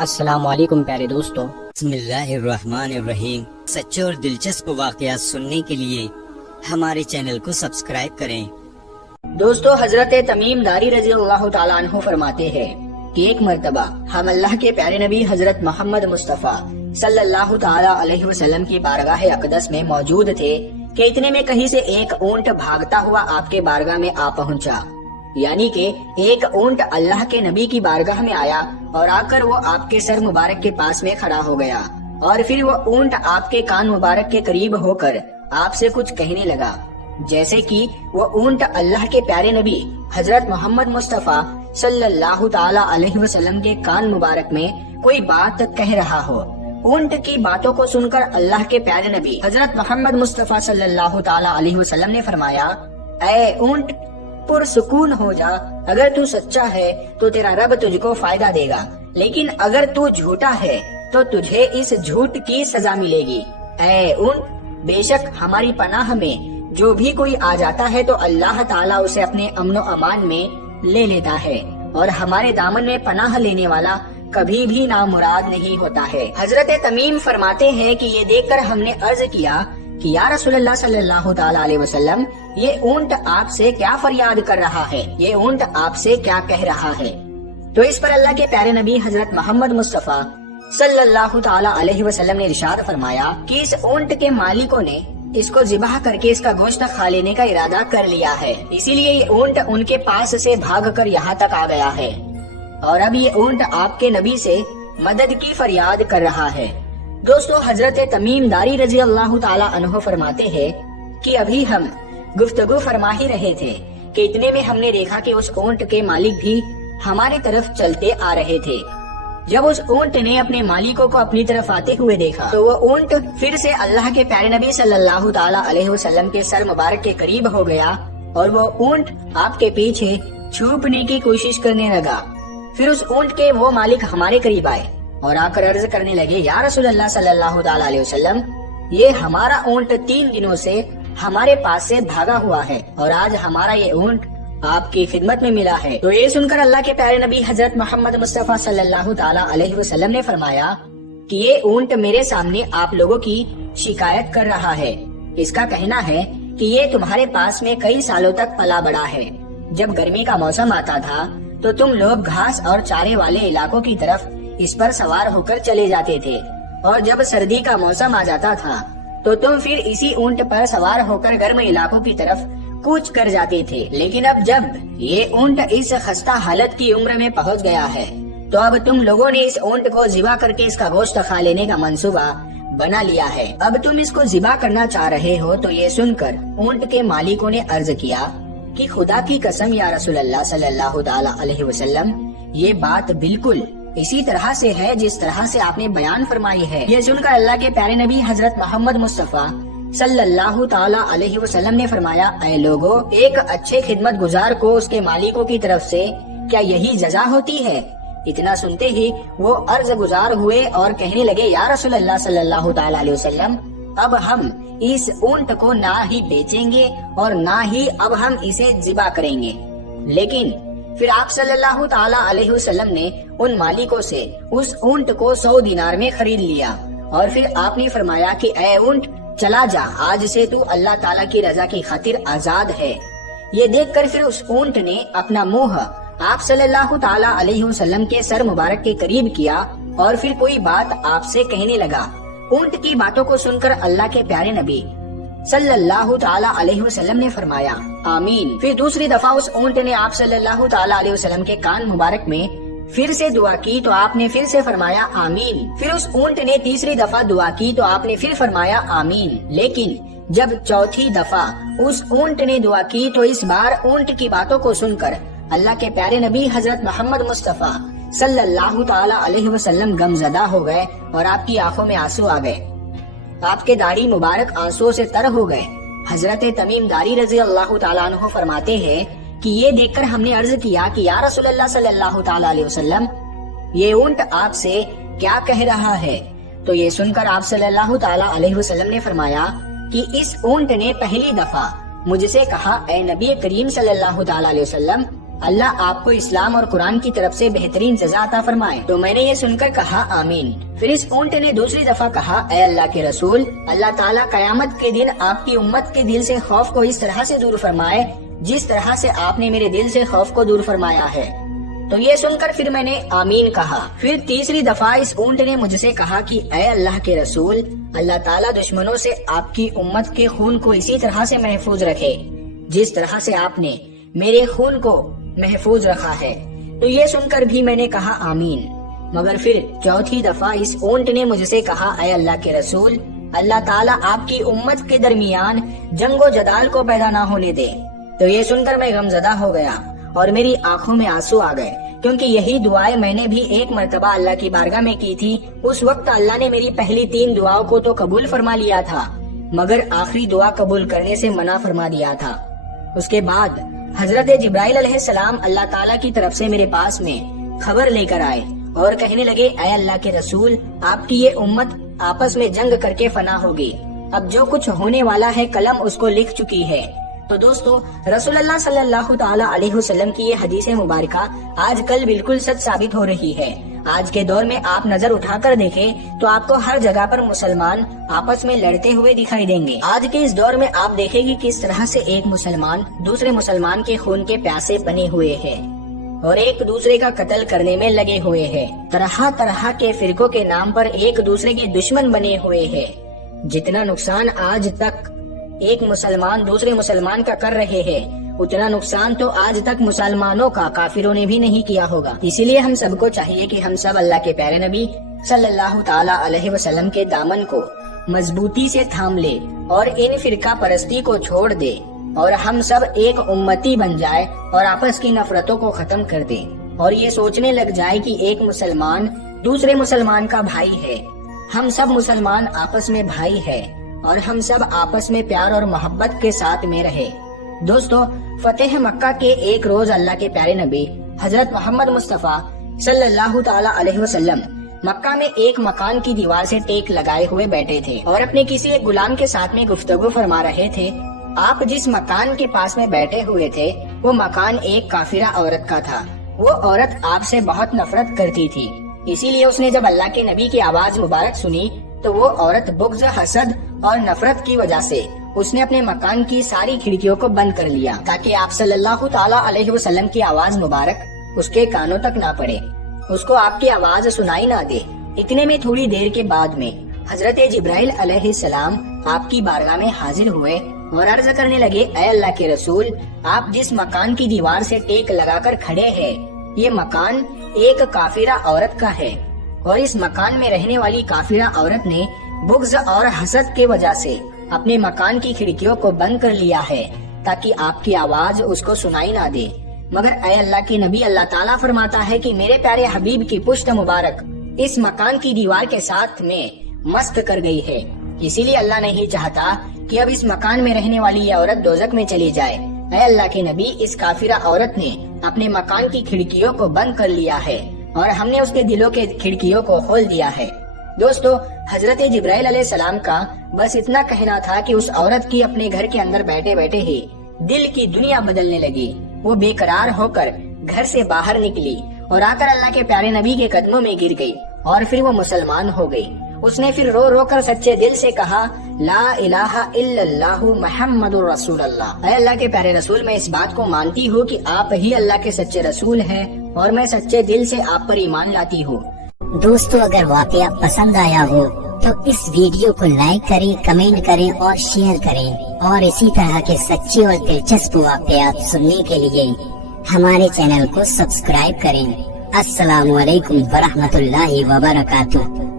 السلام علیکم پیارے دوستو، بسم اللہ الرحمن الرحیم۔ سچے اور دلچسپ واقعات سننے کے لیے ہمارے چینل کو سبسکرائب کریں۔ دوستو، حضرت تمیم داری رضی اللہ تعالیٰ عنہ فرماتے ہیں کہ ایک مرتبہ ہم اللہ کے پیارے نبی حضرت محمد مصطفیٰ صلی اللہ تعالیٰ علیہ وسلم کی بارگاہ اقدس میں موجود تھے کہ اتنے میں کہیں سے ایک اونٹ بھاگتا ہوا آپ کے بارگاہ میں آ پہنچا، یعنی کہ ایک اونٹ اللہ کے نبی کی بارگاہ میں آیا اور آ کر وہ آپ کے سر مبارک کے پاس میں کھڑا ہو گیا، اور پھر وہ اونٹ آپ کے کان مبارک کے قریب ہو کر آپ سے کچھ کہنے لگا، جیسے کہ وہ اونٹ اللہ کے پیارے نبی حضرت محمد مصطفیٰ صلی اللہ تعالی علیہ وسلم کے کان مبارک میں کوئی بات کہہ رہا ہو۔ اونٹ کی باتوں کو سن کر اللہ کے پیارے نبی حضرت محمد مصطفیٰ صلی اللہ تعالی علیہ وسلم نے فرمایا، اے اونٹ پرسکون ہو جا، اگر تو سچا ہے تو تیرا رب تجھ کو فائدہ دے گا، لیکن اگر تو جھوٹا ہے تو تجھے اس جھوٹ کی سزا ملے گی۔ اے اونٹ، بے شک ہماری پناہ میں جو بھی کوئی آ جاتا ہے تو اللہ تعالیٰ اسے اپنے امن و امان میں لے لیتا ہے، اور ہمارے دامن میں پناہ لینے والا کبھی بھی نامراد نہیں ہوتا ہے۔ حضرت تمیم فرماتے ہیں کہ یہ دیکھ کر ہم نے عرض کیا کہ یا رسول اللہ صلی اللہ تعالی علیہ وسلم، یہ اونٹ آپ سے کیا فریاد کر رہا ہے، یہ اونٹ آپ سے کیا کہہ رہا ہے؟ تو اس پر اللہ کے پیارے نبی حضرت محمد مصطفیٰ صلی اللہ تعالی علیہ وسلم نے ارشاد فرمایا کہ اس اونٹ کے مالکوں نے اس کو ذبح کر کے اس کا گوشت کھا لینے کا ارادہ کر لیا ہے، اسی لیے یہ اونٹ ان کے پاس سے بھاگ کر یہاں تک آ گیا ہے، اور اب یہ اونٹ آپ کے نبی سے مدد کی فریاد کر رہا ہے۔ دوستو، حضرت تمیم داری رضی اللہ تعالی عنہ فرماتے ہیں کہ ابھی ہم گفتگو فرما ہی رہے تھے کہ اتنے میں ہم نے دیکھا کہ اس اونٹ کے مالک بھی ہماری طرف چلتے آ رہے تھے۔ جب اس اونٹ نے اپنے مالکوں کو اپنی طرف آتے ہوئے دیکھا تو وہ اونٹ پھر سے اللہ کے پیارے نبی صلی اللہ تعالی علیہ وسلم کے سر مبارک کے قریب ہو گیا، اور وہ اونٹ آپ کے پیچھے چھپنے کی کوشش کرنے لگا۔ پھر اس اونٹ کے وہ مالک ہمارے قریب آئے اور آ کر عرض کرنے لگے، یا رسول اللہ صلی اللہ تعالی علیہ وسلم، یہ ہمارا اونٹ 3 دنوں سے ہمارے پاس سے بھاگا ہوا ہے، اور آج ہمارا یہ اونٹ آپ کی خدمت میں ملا ہے۔ تو یہ سن کر اللہ کے پیارے نبی حضرت محمد مصطفیٰ صلی اللہ تعالی علیہ وسلم نے فرمایا کہ یہ اونٹ میرے سامنے آپ لوگوں کی شکایت کر رہا ہے، اس کا کہنا ہے کہ یہ تمہارے پاس میں کئی سالوں تک پلا بڑا ہے، جب گرمی کا موسم آتا تھا تو تم لوگ گھاس اور چارے والے علاقوں کی طرف اس پر سوار ہو کر چلے جاتے تھے، اور جب سردی کا موسم آ جاتا تھا تو تم پھر اسی اونٹ پر سوار ہو کر گرم علاقوں کی طرف کوچ کر جاتے تھے، لیکن اب جب یہ اونٹ اس خستہ حالت کی عمر میں پہنچ گیا ہے تو اب تم لوگوں نے اس اونٹ کو ذبح کر کے اس کا گوشت کھا لینے کا منصوبہ بنا لیا ہے، اب تم اس کو ذبح کرنا چاہ رہے ہو۔ تو یہ سن کر اونٹ کے مالکوں نے عرض کیا کہ خدا کی قسم یا رسول اللہ صلی اللہ تعالی علیہ وسلم، یہ بات بالکل اسی طرح سے ہے جس طرح سے آپ نے بیان فرمائی ہے۔ یہ سن کر اللہ کے پیارے نبی حضرت محمد مصطفیٰ صلی اللہ تعالی علیہ وسلم نے فرمایا، اے لوگو، ایک اچھے خدمت گزار کو اس کے مالکوں کی طرف سے کیا یہی جزا ہوتی ہے؟ اتنا سنتے ہی وہ عرض گزار ہوئے اور کہنے لگے، یا رسول اللہ صلی اللہ تعالی علیہ وسلم، اب ہم اس اونٹ کو نہ ہی بیچیں گے اور نہ ہی اب ہم اسے ذبح کریں گے۔ لیکن پھر آپ صلی اللہ تعالی علیہ وسلم نے ان مالکوں سے اس اونٹ کو 100 دینار میں خرید لیا، اور پھر آپ نے فرمایا کہ اے اونٹ، چلا جا، آج سے تو اللہ تعالیٰ کی رضا کی خاطر آزاد ہے۔ یہ دیکھ کر پھر اس اونٹ نے اپنا منہ آپ صلی اللہ تعالی علیہ وسلم کے سر مبارک کے قریب کیا، اور پھر کوئی بات آپ سے کہنے لگا۔ اونٹ کی باتوں کو سن کر اللہ کے پیارے نبی صلی اللہ تعالی علیہ وسلم نے فرمایا، آمین۔ پھر دوسری دفعہ اس اونٹ نے آپ صلی اللہ تعالی علیہ وسلم کے کان مبارک میں پھر سے دعا کی تو آپ نے پھر سے فرمایا، آمین۔ پھر اس اونٹ نے تیسری دفعہ دعا کی تو آپ نے پھر فرمایا، آمین۔ لیکن جب چوتھی دفعہ اس اونٹ نے دعا کی تو اس بار اونٹ کی باتوں کو سن کر اللہ کے پیارے نبی حضرت محمد مصطفیٰ صلی اللہ تعالی علیہ وسلم غمزدہ ہو گئے، اور آپ کی آنکھوں میں آنسو آ گئے، آپ کے داڑھی مبارک آنسو سے تر ہو گئے۔ حضرت تمیم داری رضی اللہ تعالیٰ عنہ فرماتے ہیں کہ یہ دیکھ کر ہم نے عرض کیا کہ یا رسول اللہ صلی اللہ تعالی علیہ وسلم، یہ اونٹ آپ سے کیا کہہ رہا ہے؟ تو یہ سن کر آپ صلی اللہ تعالی علیہ وسلم نے فرمایا کہ اس اونٹ نے پہلی دفعہ مجھ سے کہا، اے نبی کریم صلی اللہ تعالی علیہ وسلم، اللہ آپ کو اسلام اور قرآن کی طرف سے بہترین سزا عطا فرمائے۔ تو میں نے یہ سن کر کہا آمین۔ پھر اس اونٹ نے دوسری دفعہ کہا اے اللہ کے رسول، اللہ تعالیٰ قیامت کے دن آپ کی امت کے دل سے خوف کو اس طرح سے دور فرمائے جس طرح سے آپ نے میرے دل سے خوف کو دور فرمایا ہے۔ تو یہ سن کر پھر میں نے آمین کہا۔ پھر تیسری دفعہ اس اونٹ نے مجھ سے کہا کہ اے اللہ کے رسول، اللہ تعالیٰ دشمنوں سے آپ کی امت کے خون کو اسی طرح سے محفوظ رکھے جس طرح سے آپ نے میرے خون کو محفوظ رکھا ہے۔ تو یہ سن کر بھی میں نے کہا آمین۔ مگر پھر چوتھی دفعہ اس اونٹ نے مجھ سے کہا اے اللہ کے رسول، اللہ تعالیٰ آپ کی امت کے درمیان جنگ و جدال کو پیدا نہ ہونے دے۔ تو یہ سن کر میں غمزدہ ہو گیا اور میری آنکھوں میں آنسو آ گئے، کیونکہ یہی دعائیں میں نے بھی ایک مرتبہ اللہ کی بارگاہ میں کی تھی۔ اس وقت اللہ نے میری پہلی 3 دعاؤں کو تو قبول فرما لیا تھا، مگر آخری دعا قبول کرنے سے منع فرما دیا تھا۔ اس کے بعد حضرت جبرائیل علیہ السلام اللہ تعالیٰ کی طرف سے میرے پاس میں خبر لے کر آئے اور کہنے لگے اے اللہ کے رسول، آپ کی یہ امت آپس میں جنگ کر کے فنا ہوگی، اب جو کچھ ہونے والا ہے قلم اس کو لکھ چکی ہے۔ تو دوستو، رسول اللہ صلی اللہ تعالی علیہ وسلم کی یہ حدیث مبارکہ آج کل بالکل سچ ثابت ہو رہی ہے۔ آج کے دور میں آپ نظر اٹھا کر دیکھیں تو آپ کو ہر جگہ پر مسلمان آپس میں لڑتے ہوئے دکھائی دیں گے۔ آج کے اس دور میں آپ دیکھیں گے کس طرح سے ایک مسلمان دوسرے مسلمان کے خون کے پیاسے بنے ہوئے ہیں اور ایک دوسرے کا قتل کرنے میں لگے ہوئے ہیں۔ طرح طرح کے فرقوں کے نام پر ایک دوسرے کے دشمن بنے ہوئے ہیں۔ جتنا نقصان آج تک ایک مسلمان دوسرے مسلمان کا کر رہے ہیں، اتنا نقصان تو آج تک مسلمانوں کا کافروں نے بھی نہیں کیا ہوگا۔ اسی لیے ہم سب کو چاہیے کہ ہم سب اللہ کے پیارے نبی صلی اللہ تعالی علیہ وسلم کے دامن کو مضبوطی سے تھام لے اور ان فرقہ پرستی کو چھوڑ دے اور ہم سب ایک امتی بن جائے اور آپس کی نفرتوں کو ختم کر دے اور یہ سوچنے لگ جائے کہ ایک مسلمان دوسرے مسلمان کا بھائی ہے، ہم سب مسلمان آپس میں بھائی ہے اور ہم سب آپس میں پیار اور محبت کے ساتھ میں رہے۔ دوستو، فتح مکہ کے ایک روز اللہ کے پیارے نبی حضرت محمد مصطفیٰ صلی اللہ تعالی علیہ وسلم مکہ میں ایک مکان کی دیوار سے ٹیک لگائے ہوئے بیٹھے تھے اور اپنے کسی ایک غلام کے ساتھ میں گفتگو فرما رہے تھے۔ آپ جس مکان کے پاس میں بیٹھے ہوئے تھے وہ مکان ایک کافرہ عورت کا تھا۔ وہ عورت آپ سے بہت نفرت کرتی تھی، اسی لیے اس نے جب اللہ کے نبی کی آواز مبارک سنی تو وہ عورت بغض، حسد اور نفرت کی وجہ سے اس نے اپنے مکان کی ساری کھڑکیوں کو بند کر لیا تاکہ آپ صلی اللہ تعالی علیہ وسلم کی آواز مبارک اس کے کانوں تک نہ پڑے، اس کو آپ کی آواز سنائی نہ دے۔ اتنے میں تھوڑی دیر کے بعد میں حضرت جبرائیل علیہ السلام آپ کی بارگاہ میں حاضر ہوئے اور عرض کرنے لگے اے اللہ کے رسول، آپ جس مکان کی دیوار سے ٹیک لگا کر کھڑے ہیں یہ مکان ایک کافرہ عورت کا ہے اور اس مکان میں رہنے والی کافرہ عورت نے بغض اور حسد کے وجہ سے اپنے مکان کی کھڑکیوں کو بند کر لیا ہے تاکہ آپ کی آواز اس کو سنائی نہ دے۔ مگر اے اللہ کے نبی، اللہ تعالیٰ فرماتا ہے کہ میرے پیارے حبیب کی پشت مبارک اس مکان کی دیوار کے ساتھ میں مست کر گئی ہے، اسی لیے اللہ نہیں چاہتا کہ اب اس مکان میں رہنے والی یہ عورت دوزخ میں چلی جائے۔ اے اللہ کے نبی، اس کافرہ عورت نے اپنے مکان کی کھڑکیوں کو بند کر لیا ہے اور ہم نے اس کے دلوں کے کھڑکیوں کو کھول دیا ہے۔ دوستو، حضرت جبرائیل علیہ السلام کا بس اتنا کہنا تھا کہ اس عورت کی اپنے گھر کے اندر بیٹھے بیٹھے ہی دل کی دنیا بدلنے لگی۔ وہ بے قرار ہو کر گھر سے باہر نکلی اور آ کر اللہ کے پیارے نبی کے قدموں میں گر گئی اور پھر وہ مسلمان ہو گئی۔ اس نے پھر رو رو کر سچے دل سے کہا لا الہ الا اللہ محمد رسول اللہ۔ اے اللہ کے پیارے رسول، میں اس بات کو مانتی ہوں کہ آپ ہی اللہ کے سچے رسول ہیں اور میں سچے دل سے آپ پر ایمان لاتی ہوں۔ دوستو، اگر واقعہ پسند آیا ہو تو اس ویڈیو کو لائک کریں، کمنٹ کریں اور شیئر کریں اور اسی طرح کے سچے اور دلچسپ واقعات سننے کے لیے ہمارے چینل کو سبسکرائب کریں۔ السلام علیکم ورحمۃ اللہ وبرکاتہ۔